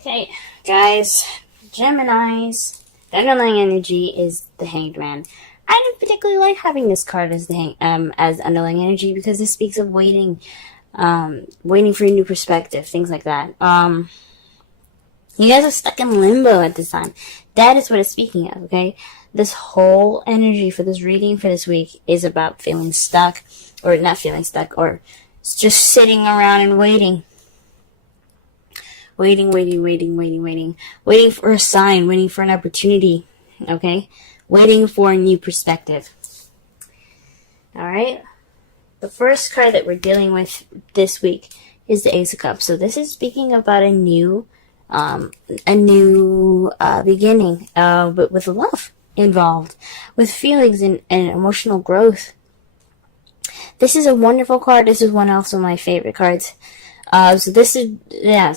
Okay, guys, Gemini's underlying energy is the Hanged Man. I don't particularly like having this card as as underlying energy because it speaks of waiting, waiting for a new perspective, things like that. You guys are stuck in limbo at this time. That is what it's speaking of. Okay, this whole energy for this reading for this week is about feeling stuck, or not feeling stuck, or just sitting around and waiting. Waiting for a sign, waiting for an opportunity, okay? Waiting for a new perspective. Alright? The first card that we're dealing with this week is the Ace of Cups. So this is speaking about a new beginning, but with love involved, with feelings and emotional growth. This is a wonderful card. This is one also of my favorite cards. So this is,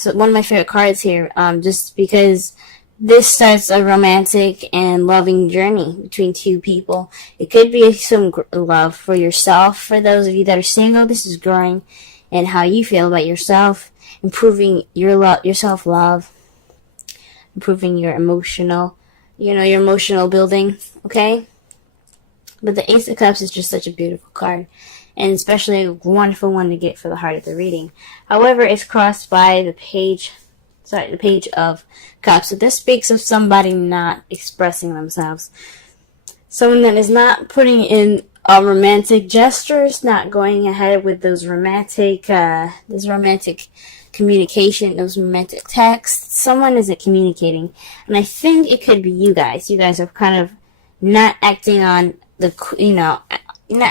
so one of my favorite cards here, just because this starts a romantic and loving journey between two people. It could be some love for yourself. For those of you that are single, this is growing in how you feel about yourself, improving your self-love, improving your emotional building, okay? But the Ace of Cups is just such a beautiful card, and especially a wonderful one to get for the heart of the reading. However, it's crossed by the page of Cups. So this speaks of somebody not expressing themselves. Someone that is not putting in romantic gestures, not going ahead with those romantic communication, those romantic texts. Someone isn't communicating. And I think it could be you guys. You guys are kind of not acting on not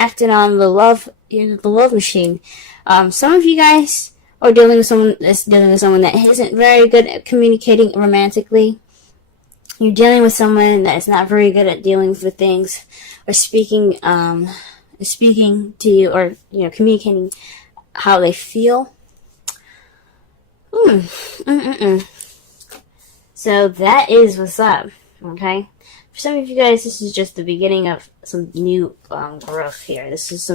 acting on the love machine. Some of you guys are dealing with someone that isn't very good at communicating romantically. You're dealing with someone that is not very good at dealing with things, or speaking to you, or communicating how they feel. So that is what's up. Okay. For some of you guys, this is just the beginning of some new growth here. This is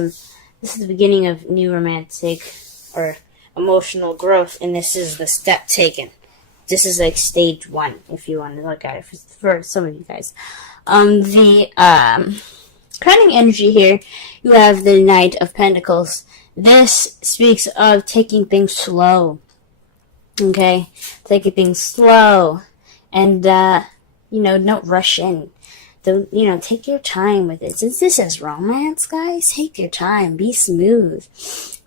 the beginning of new romantic or emotional growth, and this is the step taken. This is like stage 1, if you want to look at it for some of you guys. The crowning energy here, you have the Knight of Pentacles. This speaks of taking things slow. Okay, taking things slow, and don't rush in. Don't, take your time with it. Since this is romance, guys, take your time. Be smooth.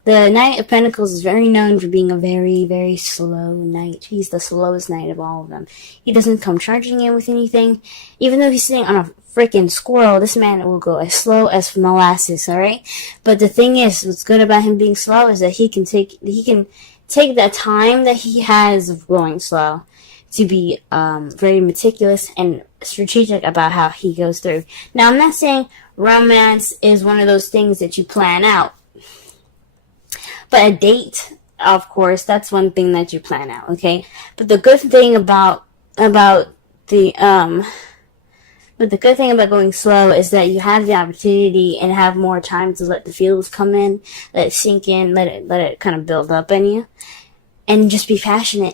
The Knight of Pentacles is very known for being a very, very slow knight. He's the slowest knight of all of them. He doesn't come charging in with anything. Even though he's sitting on a freaking squirrel, this man will go as slow as molasses, alright? But the thing is, what's good about him being slow is that he can take that time that he has of going slow to be very meticulous and strategic about how he goes through. Now, I'm not saying romance is one of those things that you plan out. But a date, of course, that's one thing that you plan out, okay? But the good thing about going slow is that you have the opportunity and have more time to let the feels come in, let it sink in, let it kind of build up in you, and just be passionate,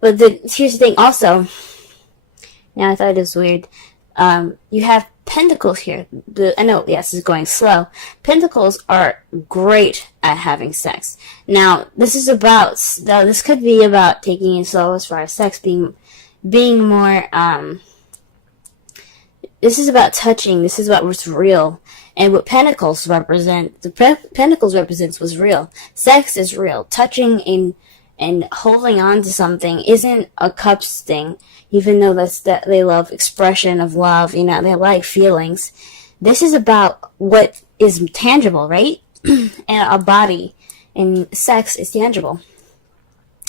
But here's the thing also. Now, I thought it was weird. You have Pentacles here. This is going slow. Pentacles are great at having sex. Now, this could be about taking it slow as far as sex being more, this is about touching. This is about what's real. And what Pentacles represent, Pentacles represents what's real. Sex is real. Touching and holding on to something isn't a Cups thing, even though they love expression of love, they like feelings. This is about what is tangible, right? And a body, and sex is tangible.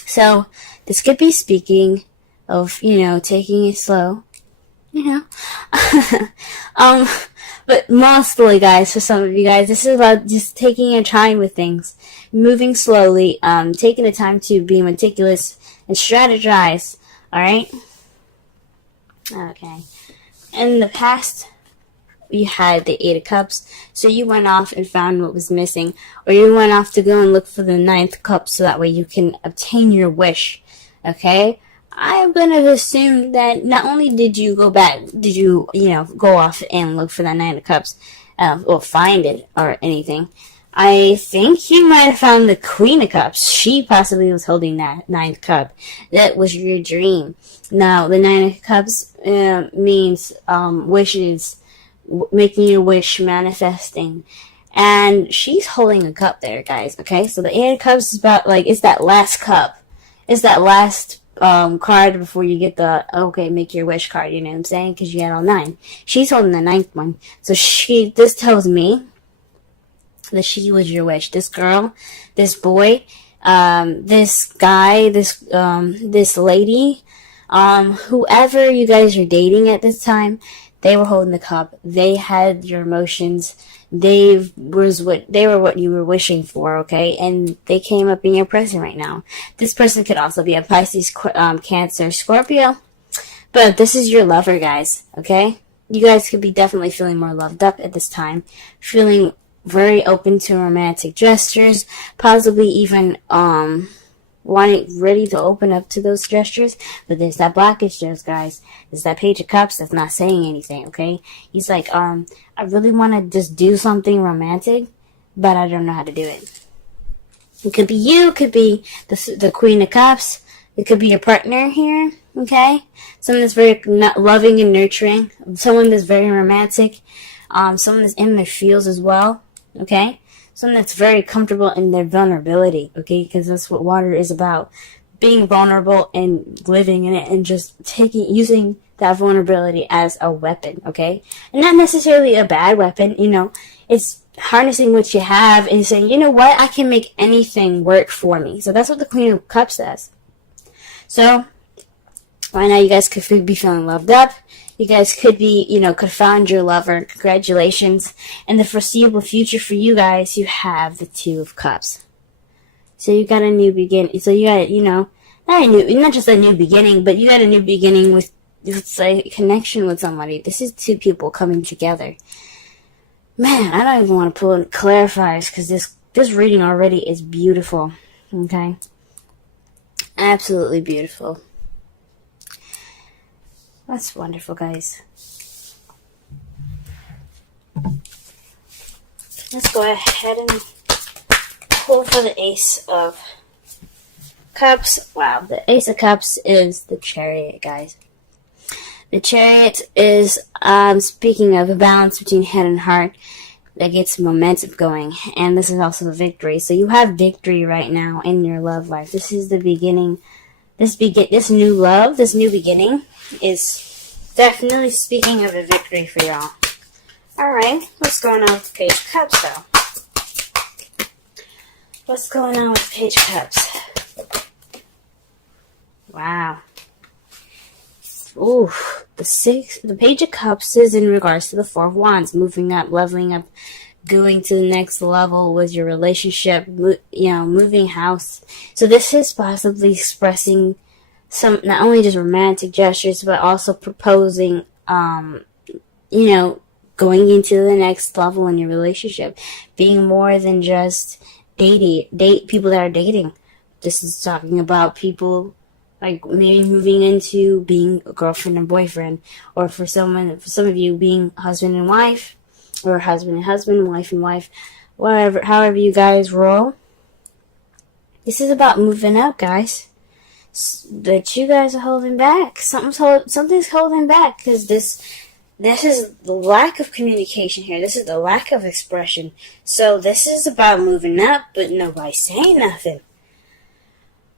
So this could be speaking of, taking it slow, But mostly, guys, for some of you guys, this is about just taking your time with things, moving slowly, taking the time to be meticulous and strategize. All right. Okay. In the past, we had the 8 of Cups, so you went off and found what was missing, or you went off to go and look for the 9th cup, so that way you can obtain your wish. Okay. I'm gonna assume that not only did you go back, did you, go off and look for that Nine of Cups, or find it or anything. I think you might have found the Queen of Cups. She possibly was holding that Ninth Cup. That was your dream. Now, the Nine of Cups means wishes, making your wish, manifesting. And she's holding a cup there, guys, okay? So the Eight of Cups is about, it's that last cup. It's that last card before you get the, okay, make your wish card, you know what I'm saying? Because you had all 9. She's holding the 9th one. So this tells me that she was your wish. This girl, this boy, this guy, this lady, whoever you guys are dating at this time, they were holding the cup. They had your emotions. They were what you were wishing for, okay? And they came up in your present right now. This person could also be a Pisces, Cancer, Scorpio. But this is your lover, guys, okay? You guys could be definitely feeling more loved up at this time. Feeling very open to romantic gestures. Possibly even, ready to open up to those gestures, but there's that blockage there, guys. There's that Page of Cups that's not saying anything, okay? He's like, I really want to just do something romantic, but I don't know how to do it. It could be you, it could be the Queen of Cups, it could be your partner here, okay? Someone that's very loving and nurturing, someone that's very romantic, someone that's in their feels as well, okay? Someone that's very comfortable in their vulnerability, okay? Because that's what water is about. Being vulnerable and living in it and just using that vulnerability as a weapon, okay? And not necessarily a bad weapon, it's harnessing what you have and saying, you know what, I can make anything work for me. So that's what the Queen of Cups says. So, right now you guys could be feeling loved up. You guys could be, could found your lover. Congratulations. In the foreseeable future for you guys, you have the Two of Cups. So you got a new beginning. So you got, not just a new beginning, but you got a new beginning with, a connection with somebody. This is two people coming together. Man, I don't even want to pull in clarifiers because this reading already is beautiful. Okay? Absolutely beautiful. That's wonderful, guys. Let's go ahead and pull for the Ace of Cups. Wow, the Ace of Cups is the Chariot, guys. The Chariot is, speaking of a balance between head and heart, that gets momentum going. And this is also the victory. So you have victory right now in your love life. This is the beginning. This new love, this new beginning is definitely speaking of a victory for y'all. Alright, what's going on with Page of Cups, though? What's going on with Page of Cups? Wow. Ooh, the Page of Cups is in regards to the Four of Wands, moving up, leveling up, going to the next level with your relationship, moving house. So this is possibly expressing some, not only just romantic gestures, but also proposing, going into the next level in your relationship, being more than just date people that are dating. This is talking about people like maybe moving into being a girlfriend and boyfriend, or for some of you being husband and wife, or husband and husband, wife and wife, however you guys roll. This is about moving up, guys. But you guys are holding back. Something's holding back, because this is the lack of communication here. This is the lack of expression. So this is about moving up, but nobody's saying nothing.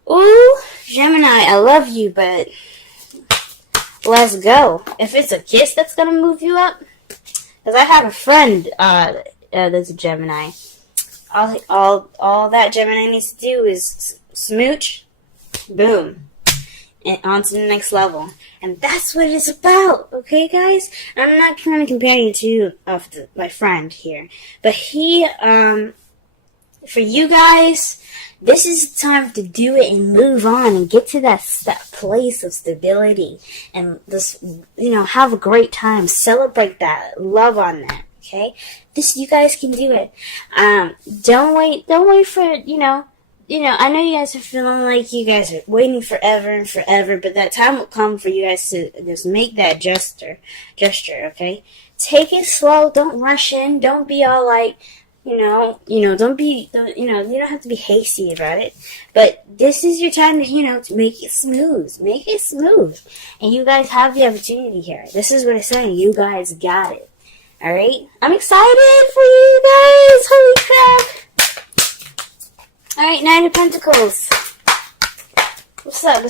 Ooh, Gemini, I love you, but let's go. If it's a kiss that's gonna move you up, because I have a friend that's a Gemini. All that Gemini needs to do is smooch, boom, and on to the next level. And that's what it's about, okay, guys? I'm not trying to compare you to my friend here, but he, for you guys, this is the time to do it and move on and get to that place of stability and this, have a great time. Celebrate that. Love on that. Okay? You guys can do it. Don't wait for, I know you guys are feeling like you guys are waiting forever and forever, but that time will come for you guys to just make that gesture, okay? Take it slow. Don't rush in. Don't be all like, don't be, you don't have to be hasty about it. But this is your time to, to make it smooth. Make it smooth. And you guys have the opportunity here. This is what I'm saying. You guys got it. Alright? I'm excited for you guys. Holy crap. Alright, Nine of Pentacles. What's up?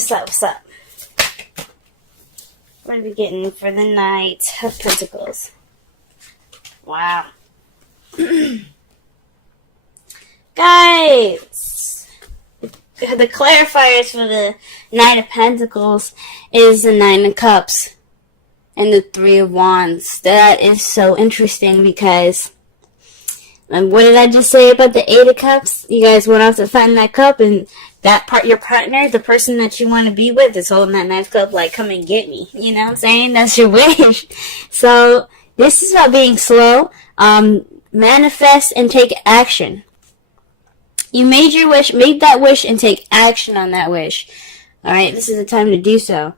What are we getting for the Knight of Pentacles? Wow. Guys, the clarifiers for the Knight of Pentacles is the Nine of Cups and the Three of Wands. That is so interesting because, and what did I just say about the Eight of Cups? You guys went off to find that cup, and your partner, the person that you want to be with, is holding that nice cup like, come and get me. You know what I'm saying? That's your wish. So, this is about being slow. Manifest and take action. You made your wish, make that wish, and take action on that wish. Alright, this is the time to do so.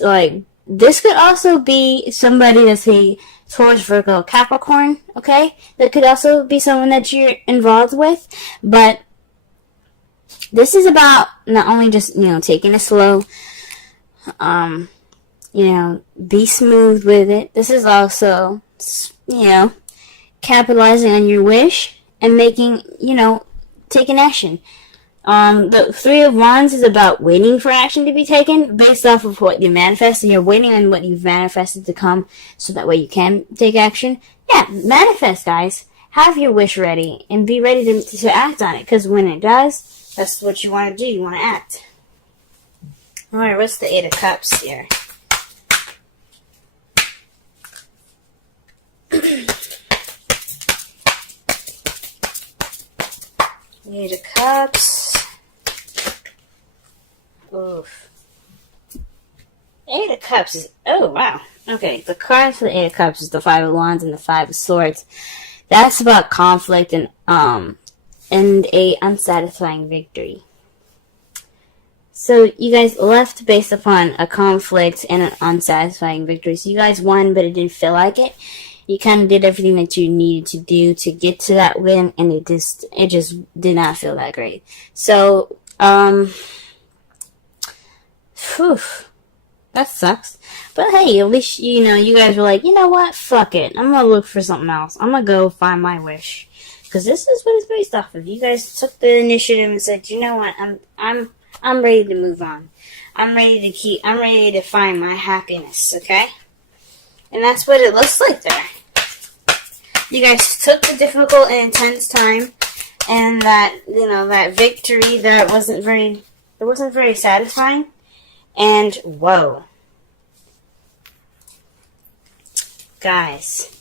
Like, this could also be somebody that's a Taurus, Virgo, Capricorn, okay? That could also be someone that you're involved with. But this is about not only just, taking it slow, be smooth with it. This is also, capitalizing on your wish and making, taking action. The Three of Wands is about waiting for action to be taken based off of what you manifest, and you're waiting on what you've manifested to come so that way you can take action. Yeah, manifest, guys. Have your wish ready and be ready to act on it, because when it does, that's what you want to do. You want to act. Alright, what's the Eight of Cups here? Eight of Cups. Oof. Eight of Cups is... Oh, wow. Okay, the cards for the Eight of Cups is the Five of Wands and the Five of Swords. That's about conflict and a unsatisfying victory. So, you guys left based upon a conflict and an unsatisfying victory. So, you guys won, but it didn't feel like it. You kind of did everything that you needed to do to get to that win, and it just did not feel that great. So, whew, that sucks. But hey, at least, you guys were like, you know what, fuck it. I'm gonna look for something else. I'm gonna go find my wish. Because this is what it's based off of. You guys took the initiative and said, you know what, I'm ready to move on. I'm ready to find my happiness, okay? And that's what it looks like there. You guys took the difficult and intense time, and that, that victory that wasn't very satisfying. And whoa. Guys,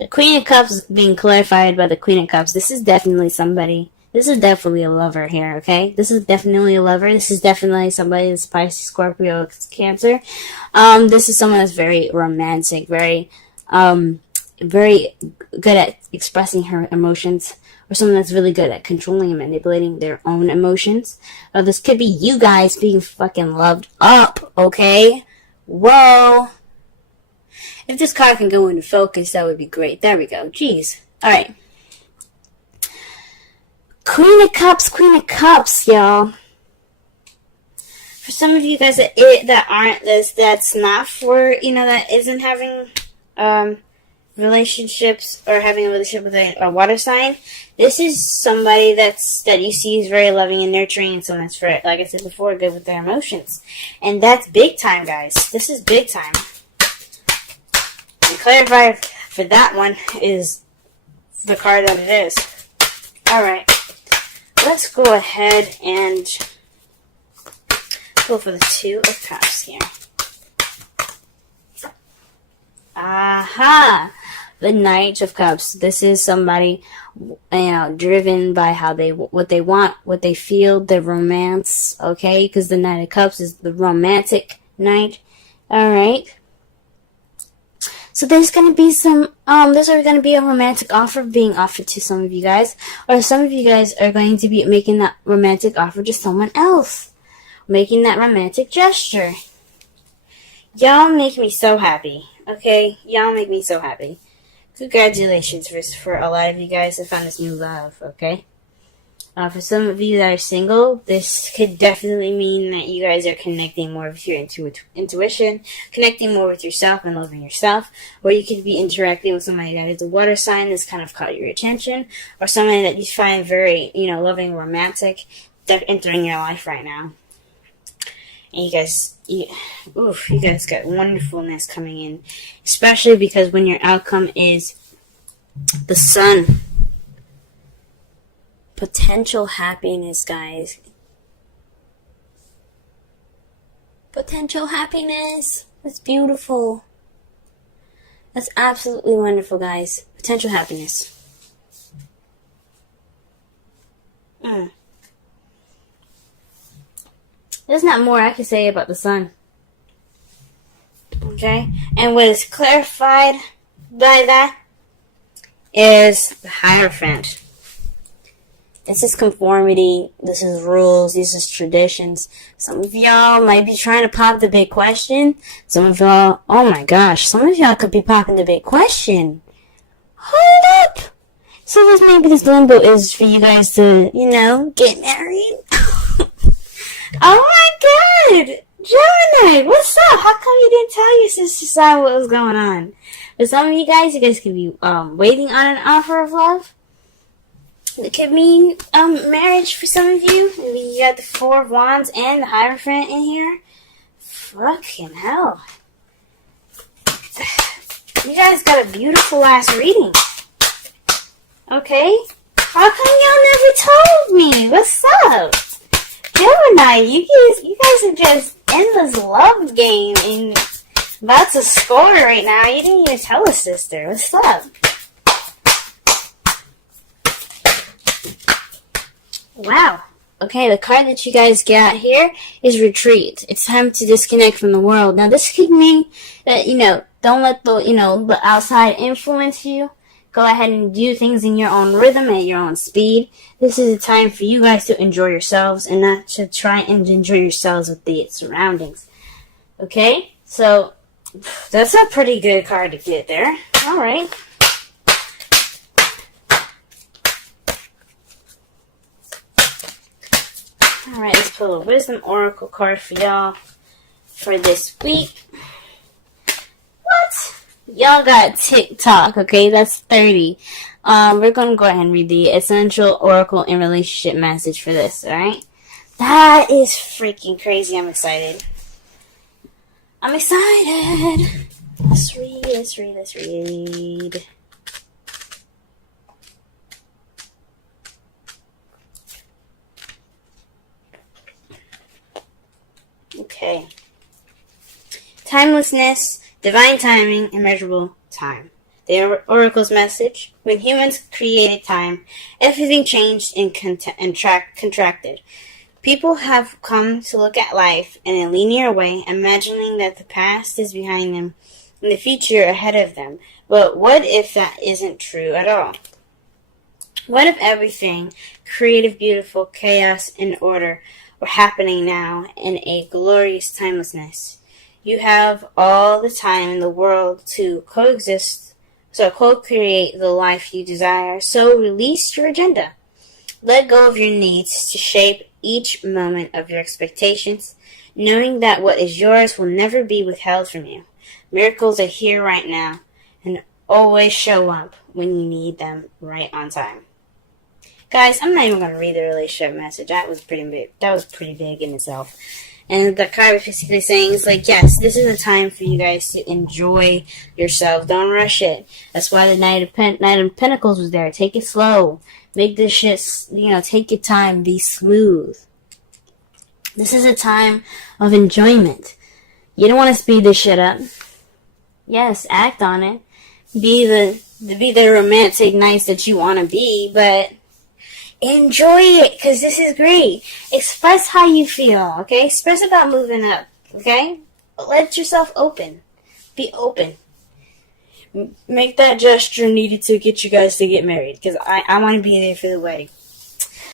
the Queen of Cups is being clarified by the Queen of Cups. This is definitely somebody. This is definitely a lover here, okay? This is definitely a lover. This is definitely somebody that's Pisces, Scorpio, Cancer. This is someone that's very romantic, very good at expressing her emotions, or someone that's really good at controlling and manipulating their own emotions. This could be you guys being fucking loved up, okay? Whoa. If this card can go into focus, that would be great. There we go. Jeez. Alright. Queen of Cups, y'all. For some of you guys that's not for, that isn't having relationships or having a relationship with a water sign, this is somebody that you see is very loving and nurturing, and someone that's, like I said before, good with their emotions. And that's big time, guys. This is big time. The clarifier for that one is the card that it is. Alright. Let's go ahead and go for the Two of Cups here. Aha! The Knight of Cups. This is somebody, driven by what they want, what they feel, their romance, okay? Because the Knight of Cups is the romantic knight. Alright. So there's gonna be there's gonna be a romantic offer being offered to some of you guys, or some of you guys are going to be making that romantic offer to someone else, making that romantic gesture. Y'all make me so happy, okay? Y'all make me so happy. Congratulations for a lot of you guys that found this new love, okay? For some of you that are single, this could definitely mean that you guys are connecting more with your intuition, connecting more with yourself and loving yourself, or you could be interacting with somebody that is a water sign that's kind of caught your attention, or somebody that you find very, loving, romantic, that entering your life right now. And you guys got wonderfulness coming in, especially because when your outcome is the sun. Potential happiness, guys. Potential happiness. That's beautiful. That's absolutely wonderful, guys. Potential happiness. There's not more I can say about the sun. Okay? And what is clarified by that is the Hierophant. This is conformity, this is rules, this is traditions. Some of y'all might be trying to pop the big question. Some of y'all, oh my gosh, some of y'all could be popping the big question. Hold up! So maybe this limbo is for you guys to, get married. Oh my god! Gemini, what's up? How come you didn't tell your sister sign what was going on? For some of you guys could be waiting on an offer of love. It could mean marriage for some of you. I mean, you got the Four of Wands and the Hierophant in here. Fucking hell. You guys got a beautiful ass reading. Okay? How come y'all never told me? What's up? Gemini, you guys are just in this love game and about to score right now. You didn't even tell a sister. What's up? Wow. Okay, the card that you guys got here is Retreat. It's time to disconnect from the world. Now, this could mean that, don't let the outside influence you. Go ahead and do things in your own rhythm, at your own speed. This is a time for you guys to enjoy yourselves and not to try and enjoy yourselves with the surroundings. Okay? So, that's a pretty good card to get there. All right. Alright, let's pull a Wisdom Oracle card for y'all for this week. What? Y'all got TikTok, okay? That's 30. We're going to go ahead and read the Essential Oracle and Relationship message for this, alright? That is freaking crazy. I'm excited. I'm excited. Let's read. Okay. Timelessness, divine timing, immeasurable time. The Oracle's message: when humans created time, everything changed and contracted. People have come to look at life in a linear way, imagining that the past is behind them and the future ahead of them. But what if that isn't true at all? What if everything, creative, beautiful, chaos, and order, were happening now in a glorious timelessness? You have all the time in the world to co-exist, so co-create the life you desire. So release your agenda. Let go of your needs to shape each moment of your expectations, knowing that what is yours will never be withheld from you. Miracles are here right now and always show up when you need them, right on time. Guys, I'm not even going to read the relationship message. That was pretty big. That was pretty big in itself. And the card was basically saying, it's like, yes, this is a time for you guys to enjoy yourself. Don't rush it. That's why the Knight of Pentacles was there. Take it slow. Make this shit, take your time. Be smooth. This is a time of enjoyment. You don't want to speed this shit up. Yes, act on it. Be the romantic nice that you want to be, but enjoy it, because this is great. Express how you feel, okay? Express about moving up, okay? Let yourself open. Be open. make that gesture needed to get you guys to get married, because I want to be there for the wedding.